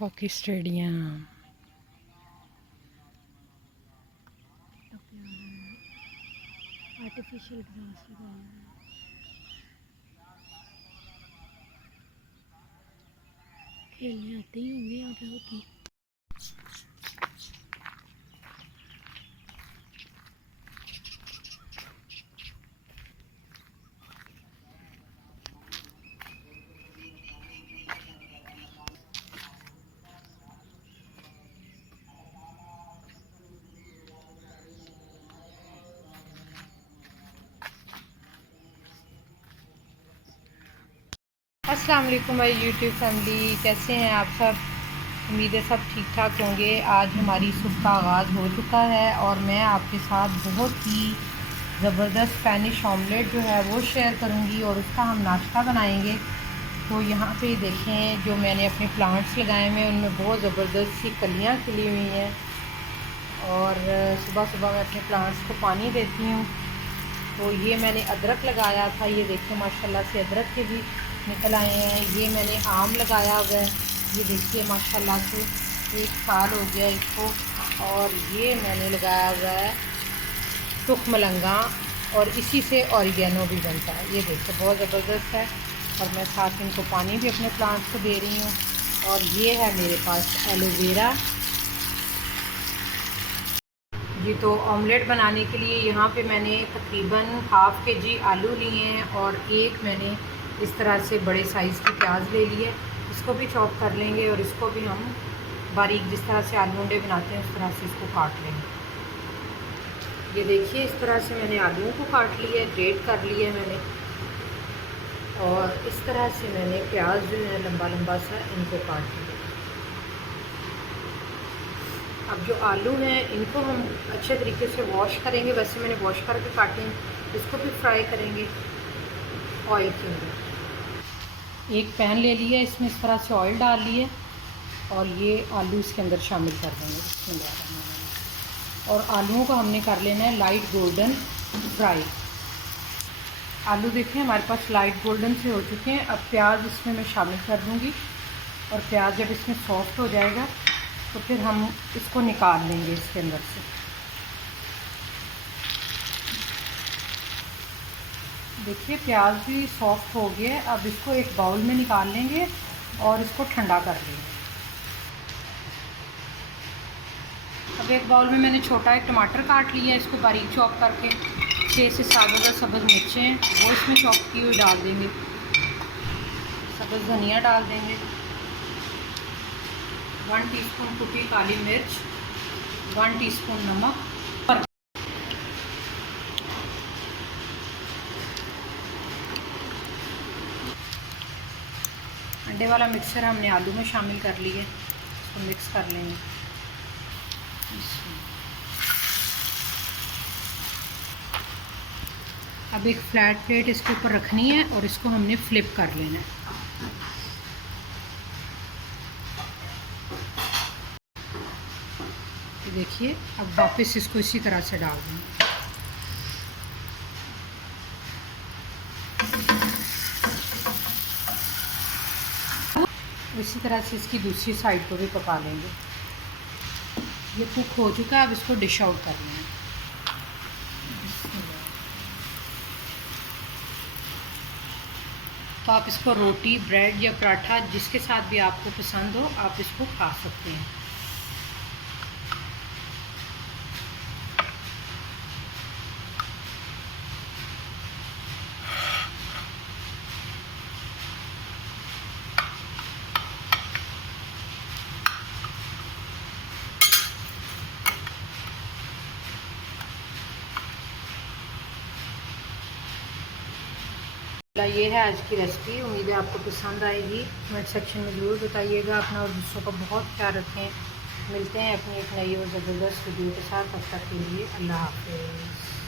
Hockey stadium. Artificial grass लगाया है। खेलने आते ही होंगे यहाँ पे हॉकी। अस्सलाम वालेकुम माय यूट्यूब फैमिली, कैसे हैं आप सब। उम्मीद है सब ठीक ठाक होंगे। आज हमारी सुबह का आगाज़ हो चुका है और मैं आपके साथ बहुत ही ज़बरदस्त स्पेनिश ऑमलेट जो है वो शेयर करूंगी और उसका हम नाश्ता बनाएंगे। तो यहाँ पे देखें, जो मैंने अपने प्लांट्स लगाए हुए हैं उनमें बहुत ज़बरदस्त सी कलियाँ खिली हुई हैं और सुबह सुबह मैं अपने प्लांट्स को पानी देती हूँ। तो ये मैंने अदरक लगाया था, ये देखिए माशाल्लाह से अदरक के भी निकल आए हैं। ये मैंने आम लगाया हुआ है, ये देखिए माशाल्लाह से 1 साल हो गया इसको। और ये मैंने लगाया हुआ है तुखमलंगा और इसी से ऑरिगेनो भी बनता है। ये देखिए बहुत ज़बरदस्त है और मैं साथ इनको पानी भी अपने प्लांट्स को दे रही हूँ। और ये है मेरे पास एलोवेरा जी। तो ऑमलेट बनाने के लिए यहाँ पे मैंने तकरीबन ½ kg आलू लिए हैं और एक मैंने इस तरह से बड़े साइज़ की प्याज ले ली है। इसको भी चॉप कर लेंगे और इसको भी हम बारीक जिस तरह से आलू अंडे बनाते हैं उस तरह से इसको काट लेंगे। ये देखिए इस तरह से मैंने आलूओं को काट लिया है, ग्रेट कर लिया है मैंने। और इस तरह से मैंने प्याज जो है लंबा लंबा सा इनको काट लिया। अब जो आलू हैं इनको हम अच्छे तरीके से वॉश करेंगे, वैसे मैंने वॉश करके काटे हैं। इसको भी फ्राई करेंगे ऑयल के अंदर। एक पैन ले लिया, इसमें इस तरह से ऑयल डाल लिए और ये आलू इसके अंदर शामिल कर देंगे। और आलूओं को हमने कर लेना है लाइट गोल्डन फ्राई। आलू देखें हमारे पास लाइट गोल्डन से हो चुके हैं। अब प्याज इसमें मैं शामिल कर दूँगी और प्याज जब इसमें सॉफ्ट हो जाएगा तो फिर हम इसको निकाल लेंगे इसके अंदर से। देखिए प्याज भी सॉफ्ट हो गया है। अब इसको एक बाउल में निकाल लेंगे और इसको ठंडा कर लेंगे। अब एक बाउल में मैंने छोटा एक टमाटर काट लिया है, इसको बारीक चॉप करके 6 से 7 सब्ज़ मिर्चें हैं वो इसमें चॉप की हुई डाल देंगे। सब्ज़ धनिया डाल देंगे, 1 टीस्पून कुटी काली मिर्च, 1 टीस्पून नमक। अंडे वाला मिक्सर हमने आलू में शामिल कर लिए, इसको मिक्स कर लेंगे। अब एक फ्लैट प्लेट इसके ऊपर रखनी है और इसको हमने फ्लिप कर लेना है। देखिए अब वापस इसको इसी तरह से डाल देंगे। इसी तरह से इसकी दूसरी साइड को भी पका लेंगे। ये कुक हो चुका है, अब इसको डिश आउट कर लेंगे। तो आप इसको रोटी, ब्रेड या पराठा जिसके साथ भी आपको पसंद हो आप इसको खा सकते हैं। ये है आज की रेसिपी, उम्मीद है आपको पसंद आएगी। कमेंट सेक्शन में ज़रूर बताइएगा। अपना और दूसरों का बहुत ख्याल रखें। मिलते हैं अपनी एक नई और ज़बरदस्त वीडियो के साथ। तब तक के लिए अल्लाह हाफ़िज़।